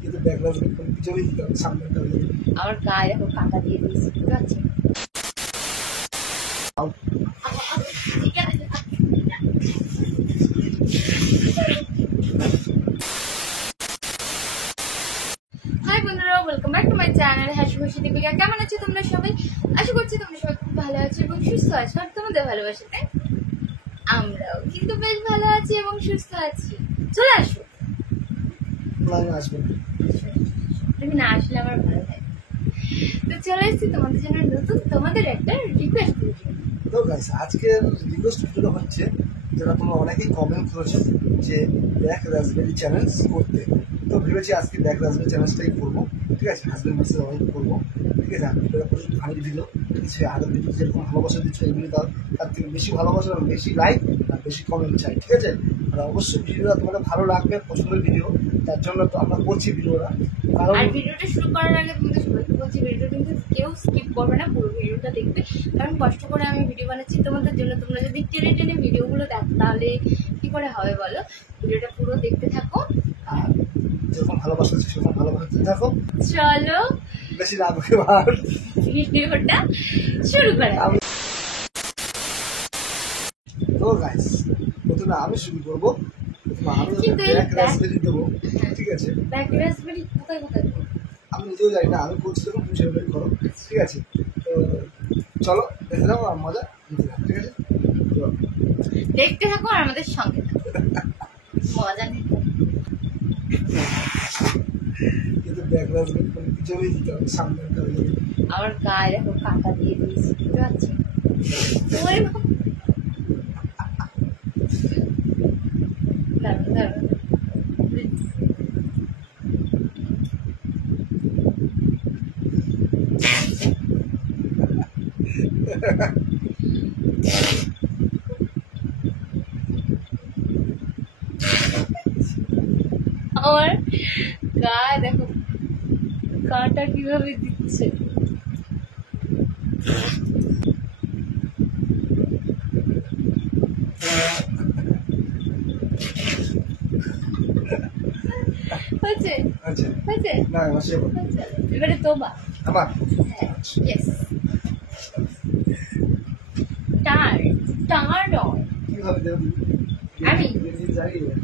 কিন্তু ব্যাকগ্রাউন্ড পিছনেই দিতে হবে, সামনেটা হয়ে যাবে। আমার গায়ে দেখো কাঁটা দিয়ে দিয়েছি, ঠিক আছে? হাই বন্ধুরা, welcome back to my channel হাসি খুশি দীপিকা। কেমন আছো তোমরা সবাই? আশা করছি তোমরা সবাই খুব ভালো আছো এবং সুস্থ আছো, আর তোমাদের ভালোবাসাতে আমরাও কিন্তু বেশ ভালো আছি এবং সুস্থ আছি। চলে আসো। আসবে তুমি না আসলে আমার ভালো লাগে। তো চলে এসেছি তোমাদের জন্য নতুন তোমাদের একটা রিকোয়েস্ট ভিডিও। তো গাইস, আজকের রিকোয়েস্ট ভিডিওটা হচ্ছে যেটা তোমরা অনেকেই কমেন্ট করেছো যে ব্ল্যাক রাজবেরি চ্যালেঞ্জ করতে। তো ভেবেছি আজকে ব্ল্যাক রাজবেরি চ্যালেঞ্জটাই করবো, ঠিক আছে? হাজবেন্ড মেসেজ অনেক করবো, ঠিক আছে? ভিডিওটা প্রচুর ফানি ভিডিও, ঠিক আছে? আগের ভিডিও যেরকম ভালোবাসা দিচ্ছ এগুলি তার থেকে বেশি ভালোবাসা, বেশি লাইক আর বেশি কমেন্ট চাই, ঠিক আছে? আর অবশ্যই ভিডিওটা তোমাদের ভালো লাগবে, পছন্দের ভিডিও, তার জন্য তো আমরা করছি ভিডিওটা। কারণ আর ভিডিওটা শুরু করার আগে তোমাদের সবাইকে বলছি, ভিডিওটা কিন্তু কেউ স্কিপ করবে না, পুরো ভিডিওটা দেখবে। কারণ কষ্ট করে আমি ভিডিও বানাচ্ছি তোমাদের জন্য। তোমরা যদি টেনে টেনে ভিডিওগুলো দেখো তাহলে কি করে হবে বলো? ভিডিওটা পুরো দেখতে থাকো আর যেরকম ভালোবাসা আছে সেরকম ভালোবাসা দিতে থাকো। চলো বেশি রাগ এবার ভিডিওটা শুরু করা। তো গাইস, প্রথমে আমি শুরু করবো। আমি কিন্তু ব্ল্যাক রাজবেরি দেবো, ঠিক আছে? ব্ল্যাক রাজবেরি কোথায় কোথায় দেবো? আমি নিজেও জানি না, আমি করছি যখন তুমি সেভাবে করো, ঠিক আছে? তো চলো দেখে যাবো আর মজা নিতে যাবো, ঠিক আছে? চলো। দেখতে থাকো আর আমাদের সঙ্গে থাকো, মজা নিতে। কিন্তু ব্ল্যাক রাজবেরি পিছনেই দিতে হবে, সামনেটা হয়ে যাবে। আমার গায়ে দেখো কাঁটা দিয়ে দিয়েছি, ঠিক আছে? দাঁড়াও দাঁড়াও, আমার গায়ে দেখো কাঁটা কিভাবে দিচ্ছে। হয়েছে আচ্ছা, হয়েছে না আমার সে হয়েছে। এবারে তোমার। আমার হ্যাঁ, ইয়েস। Turn on. কিভাবে দেবো আমি জানি না।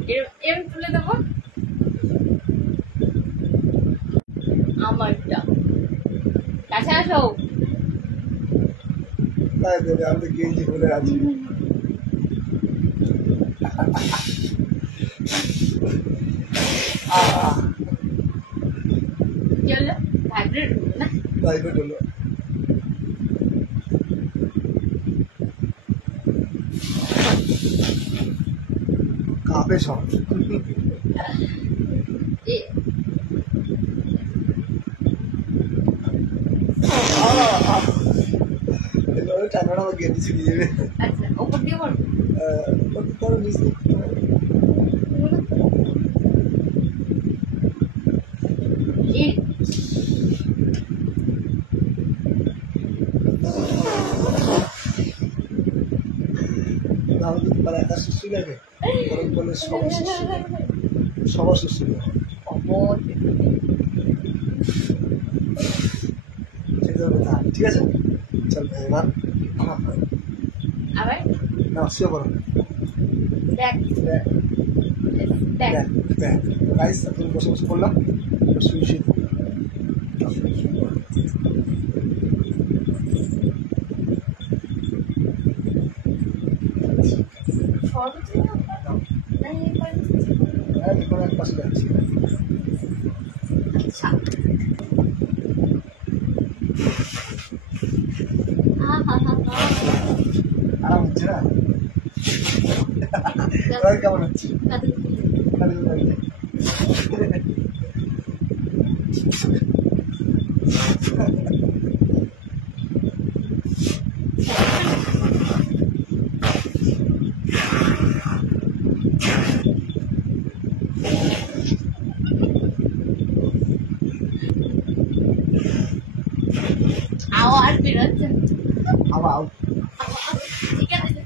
এম তুলে দেবো আমারটা। কাছে আসো। তাই দেবে, আমি তো গেঞ্জি বলে আছি। কি হলো? ভাইব্রেট হলো না? প্রাইভেট হলো। কাপে সব এ টাকাটা আমার গেঞ্জি ছিঁড়ে যাবে। আচ্ছা, ওপর দিয়ে করবো। তার নিচ থেকে এ তাহলে কিন্তু তার একা সুস্থ লাগে, গরম করলে সবার সুস্থ লাগে, সবার সুস্থ লাগে। অবর সেটা হবে না, ঠিক আছে? চল এবার আমার হয়। আবার না, শুয়ে পড়ো। দেখ দেখ দেখ দেখ দেখ গাইস, এখন বসে বসে করলাম, শুয়ে শুয়ে পড়লাম। সর্বোচ্চ না এবার। এখন এক পাশে যাচ্ছি। আচ্ছা, আরাম হচ্ছে না? এবার কেমন হচ্ছে? আওয়াজ বেরোচ্ছে। আবার ঠিক আছে,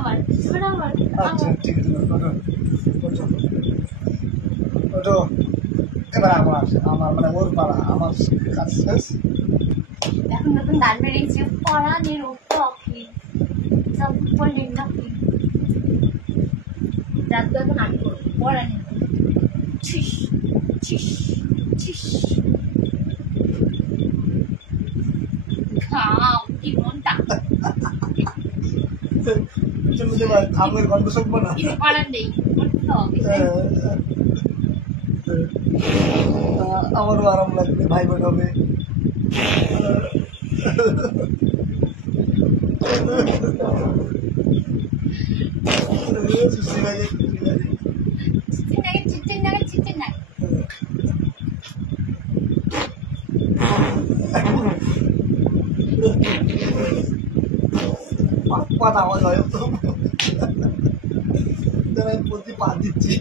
আমার আচ্ছা ঠিক আছে ওটো এবার আমার মানে ওর পাড়া আমার কাজ শেষ। এখন নতুন গান বেরিয়েছে পরাণের পাখি সব বললি নাকি রাত তো এখন আমি করবো পরাণের ছিস ছিস ছিস ঘাম কি মনটা আমের গন্ধ শুকবো না কিছু করার নেই করতে হবে আমারও আরাম লাগবে ভাই বোন হবে চিচিনাই পাত আওয়াজ হয় তো আমি প্রতি পা দিচ্ছি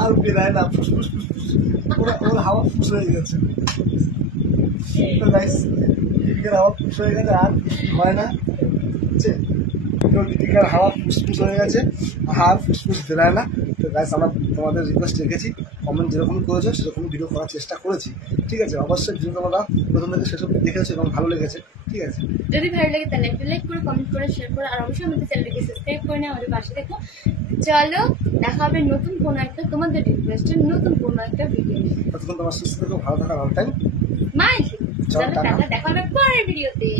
আর বেরায় না ফুসফুস ওর হাওয়া ফুস হয়ে গেছে তো গাইস দিদিকার হাওয়া ফুস হয়ে গেছে আর হয় না বুঝছে তো দিদিকার হাওয়া ফুসফুস হয়ে গেছে আর ফুসফুস বেরায় না। তো গাইস আমরা তোমাদের রিকোয়েস্ট রেখেছি কমেন্ট যেরকম করেছো সেরকম ভিডিও করার চেষ্টা করেছি ঠিক আছে। অবশ্যই ভিডিও তোমরা প্রথম থেকে সেসব দেখেছো এবং ভালো লেগেছে ঠিক আছে। যদি ভালো লাগে তাহলে একটা লাইক করে কমেন্ট করে শেয়ার করে আর অবশ্যই আমাদের চ্যানেলটিকে সাবস্ক্রাইব করে নিয়ে আমাদের পাশে দেখো। চলো দেখা হবে নতুন কোনো একটা তোমাদের রিকোয়েস্টের নতুন কোনো একটা ভিডিও। ততক্ষণ তোমার সুস্থ থেকো ভালো থাকার অল টাইম মাই চলো দেখা হবে পরের ভিডিওতে।